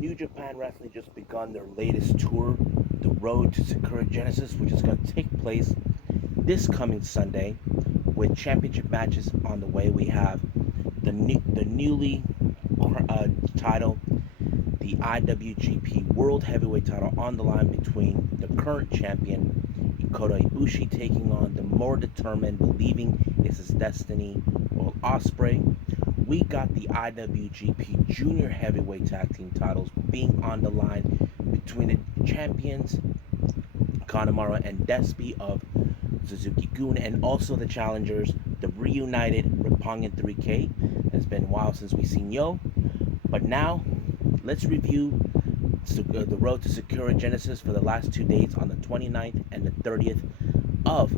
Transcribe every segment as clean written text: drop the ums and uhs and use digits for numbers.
New Japan Wrestling just begun their latest tour, the Road to Sakura Genesis, which is going to take place this coming Sunday, with championship matches on the way. We have the newly title, the IWGP World Heavyweight title on the line between the current champion Kota Ibushi taking on the more determined, believing it's his destiny, Will Ospreay. We got the IWGP Junior Heavyweight Tag Team titles being on the line between the champions Kanemaru and Despy of Suzuki-gun, and also the challengers, the reunited Roppongi 3K. It's been a while since we've seen Yo, but now let's review the Road to Sakura Genesis for the last 2 days on the 29th and the 30th of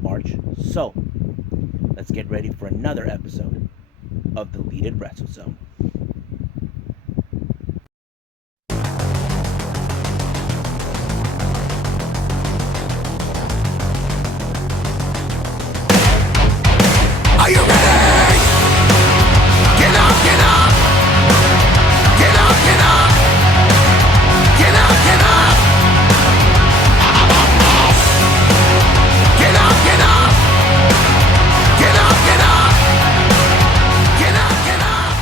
March. So let's get ready for another episode of the Deleted Wrestle Zone. Are you ready? Get up, get up! Get up, get up! Get up, get up! Get up, get up! Get up, get up! Get up, get up!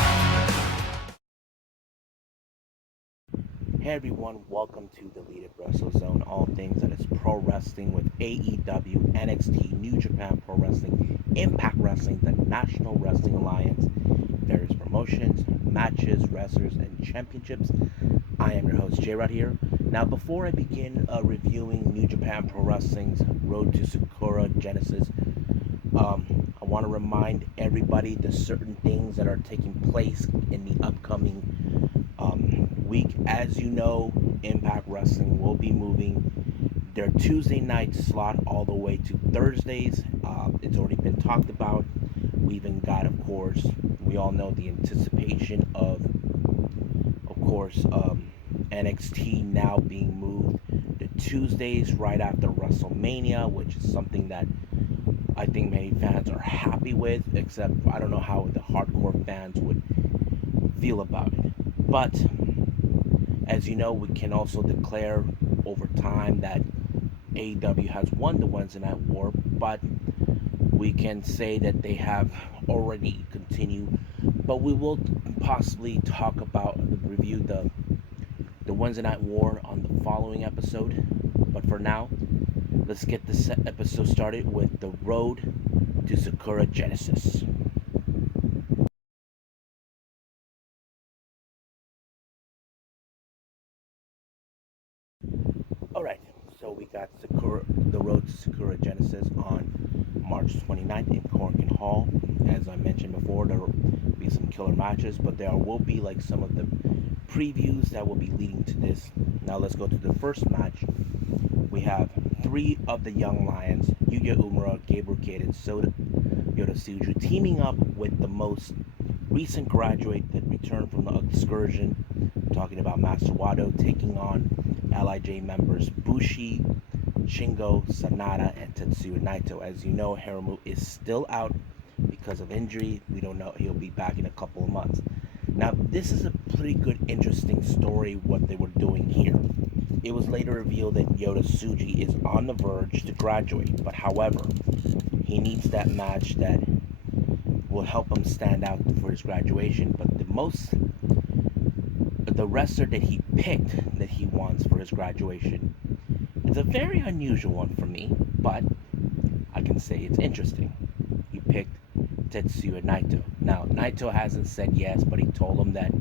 Hey everyone, welcome to the Deleted Wrestle Zone, all things that is pro wrestling with AEW, NXT, New Japan Pro Wrestling, Impact Wrestling, the National Wrestling Alliance, various promotions, matches, wrestlers, and championships. I am your host, J-Rod here. Now, before I begin reviewing New Japan Pro Wrestling's Road to Sakura Genesis, I want to remind everybody the certain things that are taking place in the upcoming week. As you know, Impact Wrestling will be moving their Tuesday night slot all the way to Thursdays. It's already been talked about. We even got, of course, we all know the anticipation of course, NXT now being moved to Tuesdays right after WrestleMania, which is something that I think many fans are happy with, except I don't know how the hardcore fans would feel about it. But as you know, we can also declare over time that AEW has won the Wednesday Night War, but we can say that they have already continued. But we will possibly talk about, review the Wednesday Night War on the following episode. But for now, let's get this episode started with the Road to Sakura Genesis. Alright, so we got the Road to Sakura Genesis on March 29th in Korakuen Hall. As I mentioned before, there will be some killer matches, but there will be like some of the previews that will be leading to this. Now let's go to the first match. We have three of the Young Lions, Yuya Uemura, Gabriel Kidd, and Yota Tsuji, teaming up with the most recent graduate that returned from the excursion. I'm talking about Master Wato, taking on LIJ members Bushi, Shingo, Sanada, and Tetsuya Naito. As you know, Hiromu is still out because of injury. We don't know, he'll be back in a couple of months. Now, this is a pretty good, interesting story, what they were doing here. It was later revealed that Yota Tsuji is on the verge to graduate, but however, he needs that match that will help him stand out for his graduation. But the wrestler that he picked that he wants for his graduation, it's a very unusual one for me, but I can say it's interesting. He picked Tetsuya Naito. Now, Naito hasn't said yes, but he told him that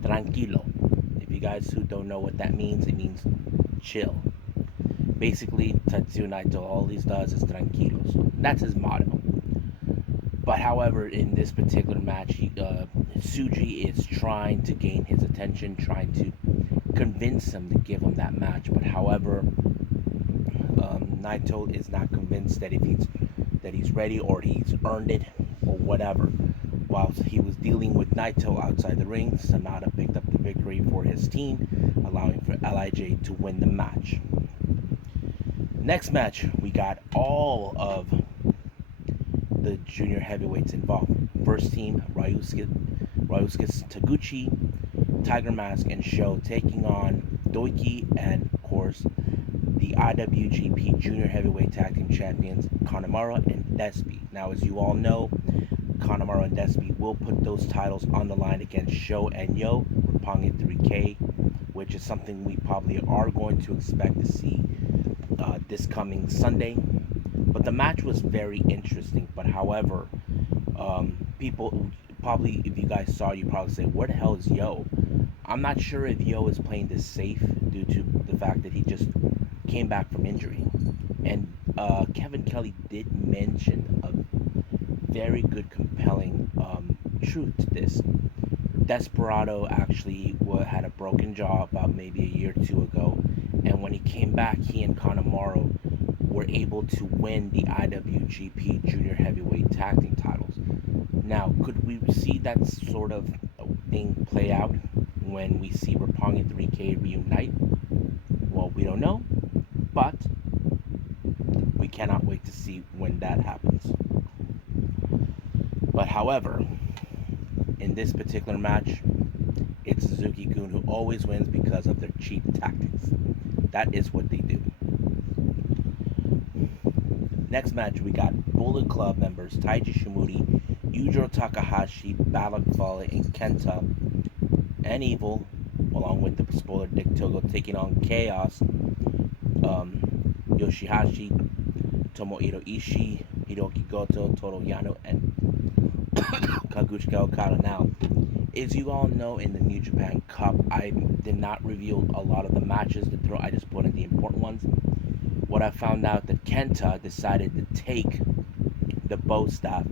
tranquilo. If you guys who don't know what that means, it means chill. Basically, Tetsuya Naito, all he does is tranquilo. So that's his motto. But however, in this particular match, Tsuji is trying to gain his attention, trying to convince him to give him that match. But however, Naito is not convinced that he's ready or he's earned it or whatever. Whilst he was dealing with Naito outside the ring, Sanada picked up the victory for his team, allowing for LIJ to win the match. Next match, we got all of the junior heavyweights involved. First team, Ryusuke Taguchi Tiger Mask and Show taking on Doiki and, of course, the IWGP Junior Heavyweight Tag Team Champions Kanemaru and Despy. Now, as you all know, Kanemaru and Despy will put those titles on the line against Show and Yo, Roppongi 3K, which is something we probably are going to expect to see this coming Sunday. But the match was very interesting. But however, people probably, if you guys saw, you probably say, where the hell is Yo? I'm not sure if Yo is playing this safe due to the fact that he just came back from injury. And Kevin Kelly did mention a very good, compelling truth to this. Desperado actually had a broken jaw about maybe a year or two ago, and when he came back, he and Kanemaru were able to win the IWGP Junior Heavyweight Tag Team titles. Now, could we see that sort of thing play out when we see Roppongi 3K reunite? Well, we don't know, but we cannot wait to see when that happens. But however, in this particular match, it's Suzuki-gun who always wins because of their cheap tactics. That is what they do. Next match, we got Bullet Club members Taiji Shimura, Yujiro Takahashi, Balak Fale, and Kenta, and Evil, along with the spoiler Dick Togo, taking on Chaos, Yoshihashi, Tomohiro Ishii, Hiroki Goto, Toru Yano, and Kazuchika Okada. Now, as you all know, in the New Japan Cup, I did not reveal a lot of the matches to throw. I just put in the important ones. What I found out that Kenta decided to take the bow staff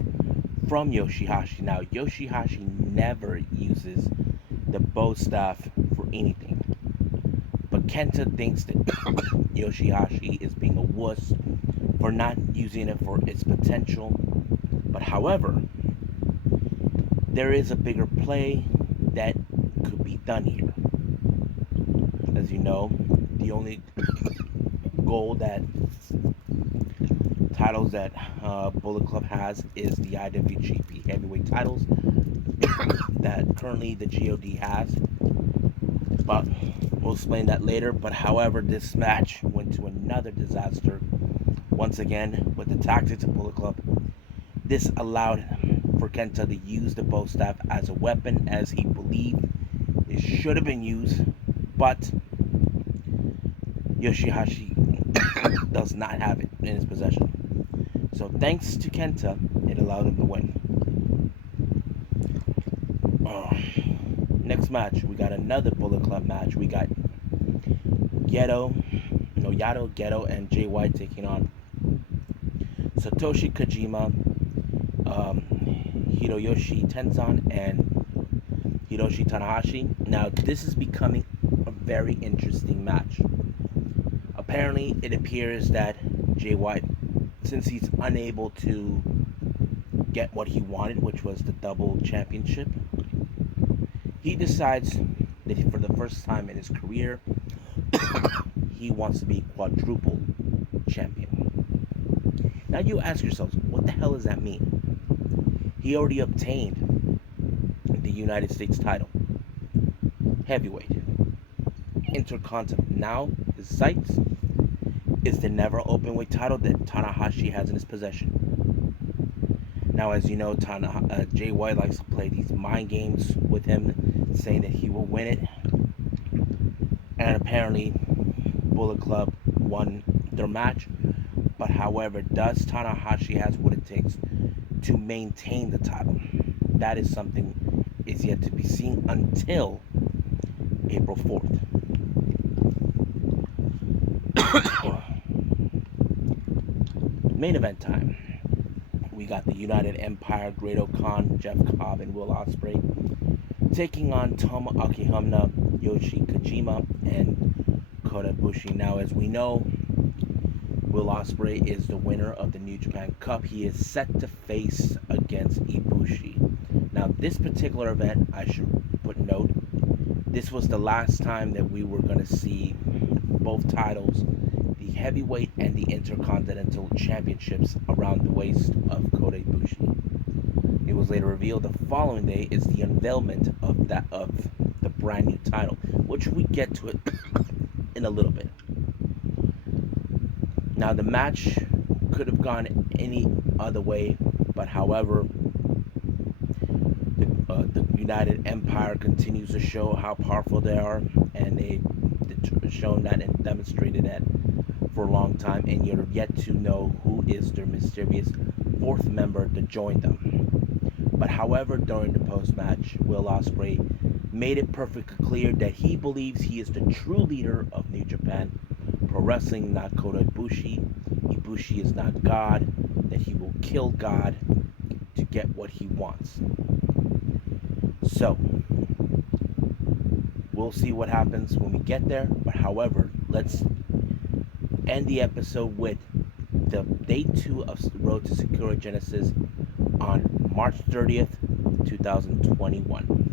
from Yoshihashi. Now, Yoshihashi never uses the bow staff for anything, but Kenta thinks that Yoshihashi is being a wuss for not using it for its potential. But however, there is a bigger play that could be done here. As you know, the only goal that titles that Bullet Club has is the IWGP Heavyweight titles that currently the GOD has. But we'll explain that later. But however, this match went to another disaster. Once again, with the tactics of Bullet Club, this allowed for Kenta to use the bow staff as a weapon, as he believed it should have been used, but Yoshihashi does not have it in his possession. So thanks to Kenta, it allowed him to win. Next match, we got another Bullet Club match. We got Yado, and Jay White taking on Satoshi Kojima, Hiroyoshi Tenzan, and Hiroshi Tanahashi. Now, this is becoming a very interesting match. Apparently, it appears that Jay White, since he's unable to get what he wanted, which was the double championship, he decides that for the first time in his career, he wants to be quadruple champion. Now you ask yourselves, what the hell does that mean? He already obtained the United States title, heavyweight, intercontinental. Now his sights is the never openweight title that Tanahashi has in his possession. Now, as you know, Jay White likes to play these mind games with him, saying that he will win it. And apparently, Bullet Club won their match. But however, does Tanahashi has what it takes to maintain the title? That is something is yet to be seen until April 4th. Main event time. We got the United Empire, Great-O-Khan, Jeff Cobb, and Will Ospreay taking on Tomo Akihama, Yoshi Kojima, and Kota Ibushi. Now, as we know, Will Ospreay is the winner of the New Japan Cup. He is set to face against Ibushi. Now, this particular event, I should put note, this was the last time that we were going to see both titles, the heavyweight and the intercontinental championships, around the waist of Kota Ibushi. It was later revealed the following day is the unveilment of the brand new title, which we get to it in a little bit. Now, the match could have gone any other way, but however, the United Empire continues to show how powerful they are, and they've shown that and demonstrated that for a long time, and you're yet to know who is their mysterious fourth member to join them. But however, during the post-match, Will Ospreay made it perfectly clear that he believes he is the true leader of New Japan Pro Wrestling, not Kota Ibushi. Ibushi is not God, that he will kill God to get what he wants. So, we'll see what happens when we get there. But however, let's end the episode with the day 2 of Road to Sakura Genesis on March 30th, 2021.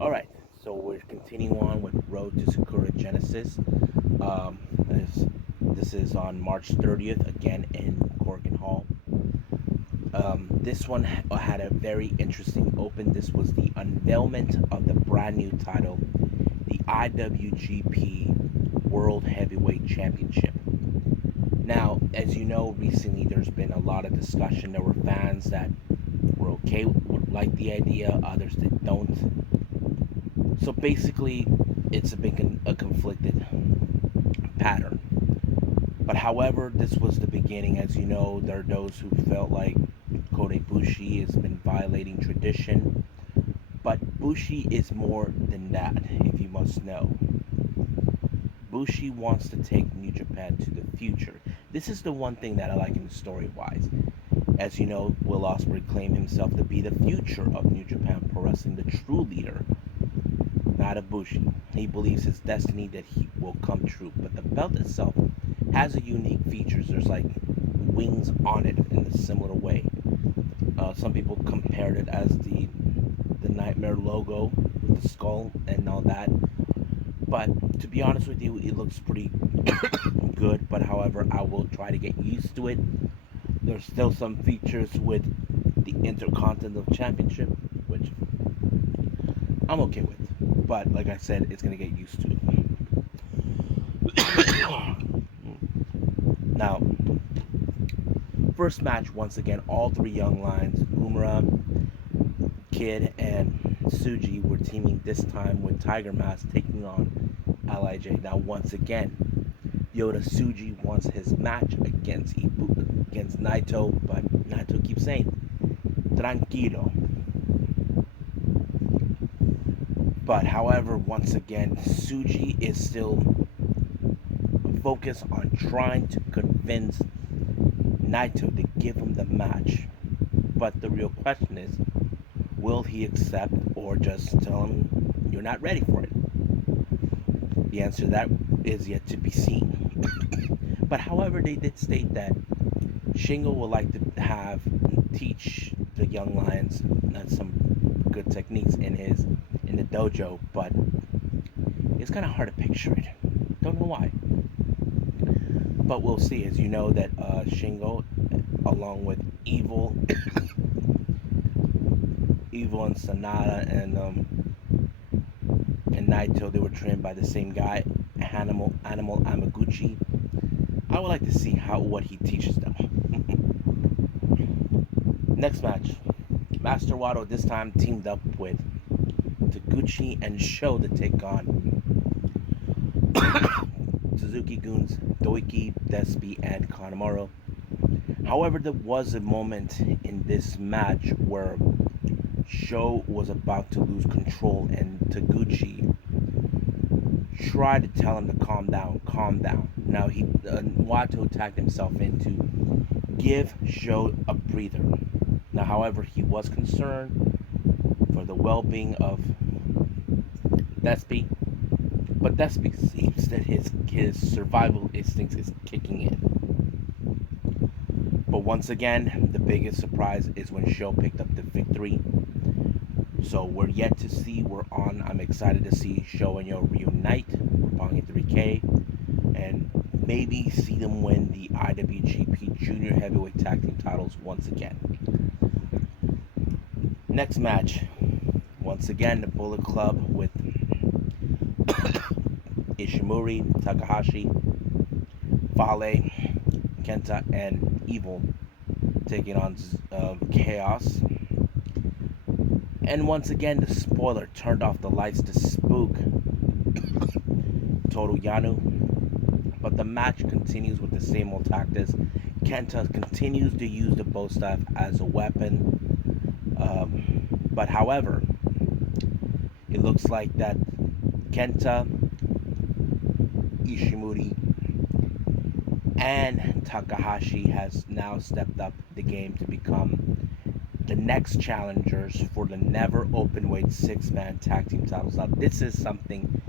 Alright, so we're continuing on with Road to Sakura Genesis. Um, this is on March 30th, again in Corgan Hall. This one had a very interesting open. This was the unveilment of the brand new title, the IWGP World Heavyweight Championship. Now, as you know, recently there's been a lot of discussion. There were fans that were okay, would like the idea, others that don't. So basically, it's a conflicted pattern. But however, this was the beginning. As you know, there are those who felt like Kota Ibushi has been violating tradition. But Bushi is more than that, if you must know. Bushi wants to take New Japan to the future. This is the one thing that I like in the story-wise. As you know, Will Ospreay claimed himself to be the future of New Japan Pro Wrestling, the true leader, not Ibushi. He believes his destiny that he will come true. But the belt itself has a unique features. There's like wings on it in a similar way. Some people compared it as the Nightmare logo with the skull and all that. But to be honest with you, it looks pretty good. But however, I will try to get used to it. There's still some features with the Intercontinental Championship, which I'm okay with. But like I said, it's gonna get used to it. Now, first match, once again, all three young lions, Umura, Kid, and Tsuji, were teaming this time with Tiger Mask taking on LIJ. Now, once again, Yoda Tsuji wants his match against Naito, but Naito keeps saying, tranquilo. But however, once again, Tsuji is still focused on trying to convince Naito to give him the match. But the real question is, will he accept or just tell him you're not ready for it? The answer to that is yet to be seen. But however, they did state that Shingo would like to teach the young lions some good techniques in the dojo, but it's kind of hard to picture it. Don't know why. But we'll see. As you know, that Shingo, along with Evil and Sanada and Naito, they were trained by the same guy, Animal Amaguchi. I would like to see what he teaches them. Next match, Master Wato this time teamed up with Taguchi and Sho to take on Suzuki Goons, Doiki, Despi, and Kanemaru. However, there was a moment in this match where Sho was about to lose control, and Taguchi tried to tell him to calm down. Now Wato tagged himself in to give Sho a breather. Now, however, he was concerned for the well-being of Despi, but Despi seems that his survival instincts is kicking in. But once again, the biggest surprise is when Sho picked up the victory. So we're yet to see. I'm excited to see Sho and Yo reunite. Roppongi 3K. And maybe see them win the IWGP Junior Heavyweight Tag Team titles once again. Next match, once again, the Bullet Club with Ishimori, Takahashi, Fale, Kenta, and Evil taking on Chaos. And once again, the spoiler turned off the lights to spook Toru Yano. But the match continues with the same old tactics. Kenta continues to use the bow staff as a weapon. But however, it looks like that Kenta, Ishimori, and Takahashi has now stepped up the game to become the next challengers for the never openweight 6-man tag team titles. Now, this is something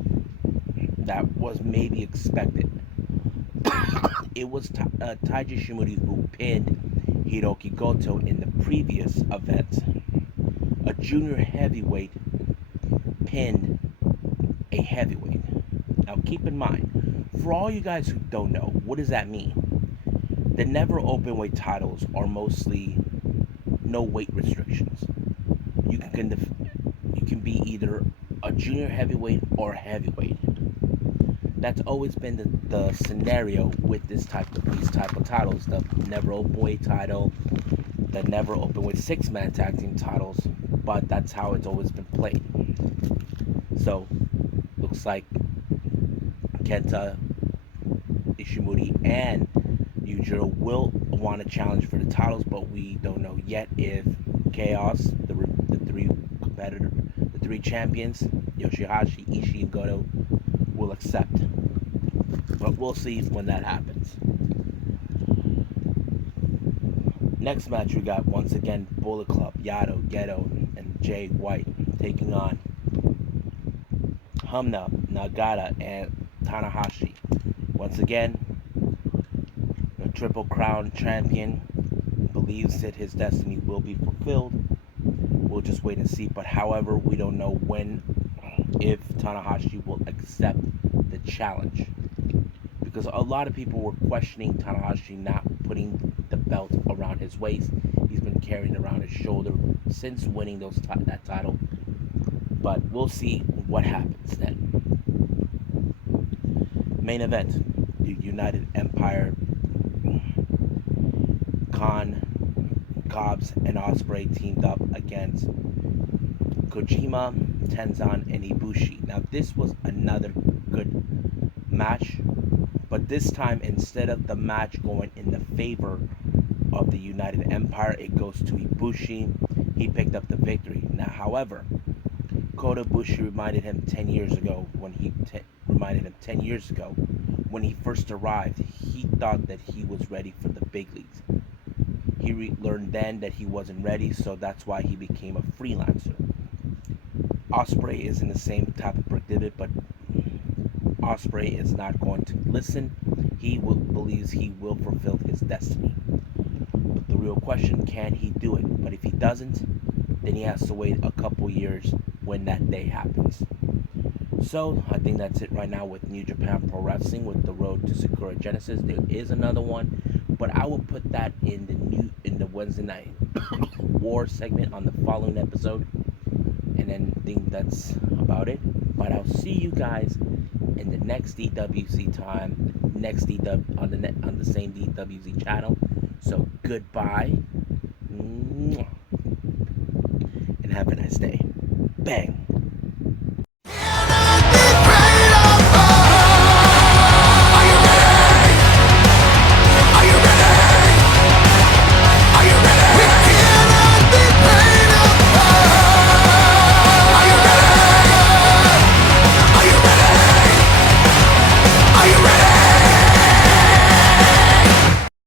that was maybe expected. It was Taiji Shimori who pinned Hiroki Goto in the previous event. A junior heavyweight pinned a heavyweight. Now keep in mind, for all you guys who don't know, what does that mean? The never openweight titles are mostly no weight restrictions. You can be either a junior heavyweight or heavyweight. That's always been the scenario with these type of titles. The never openweight title, the never openweight 6-man tag team titles, but that's how it's always been played. So looks like Kenta, Ishimori, and Yujiro will want to challenge for the titles, but we don't know yet if Chaos, the three champions, Yoshihashi, Ishii, and Goto, will accept. But we'll see when that happens. Next match we got, once again, Bullet Club, Yado, Geto, and Jay White taking on Humna, Nagata, and Tanahashi. Once again, the Triple Crown champion believes that his destiny will be fulfilled. We'll just wait and see. But however, we don't know when, if Tanahashi will accept the challenge. Because a lot of people were questioning Tanahashi not putting the belt around his waist. He's been carrying it around his shoulder since winning that title. But we'll see what happens then. Main event, the United Empire, Khan, Cobbs, and Ospreay teamed up against Kojima, Tenzan, and Ibushi. Now this was another good match, but this time instead of the match going in the favor of the United Empire, it goes to Ibushi. He picked up the victory. Now, however, Kota Ibushi reminded him 10 years ago when he first arrived. He thought that he was ready for the big leagues. He learned then that he wasn't ready, so that's why he became a freelancer. Ospreay is in the same type of predicament, but Ospreay is not going to listen. He believes he will fulfill his destiny. But the real question, can he do it? But if he doesn't, then he has to wait a couple years when that day happens. So I think that's it right now with New Japan Pro Wrestling with the road to Sakura Genesis. There is another one, but I will put that in the Wednesday night war segment on the following episode. And then I think that's about it. But I'll see you guys in the next DWC time, next DW on the same DWC channel. So goodbye, and have a nice day. Bang.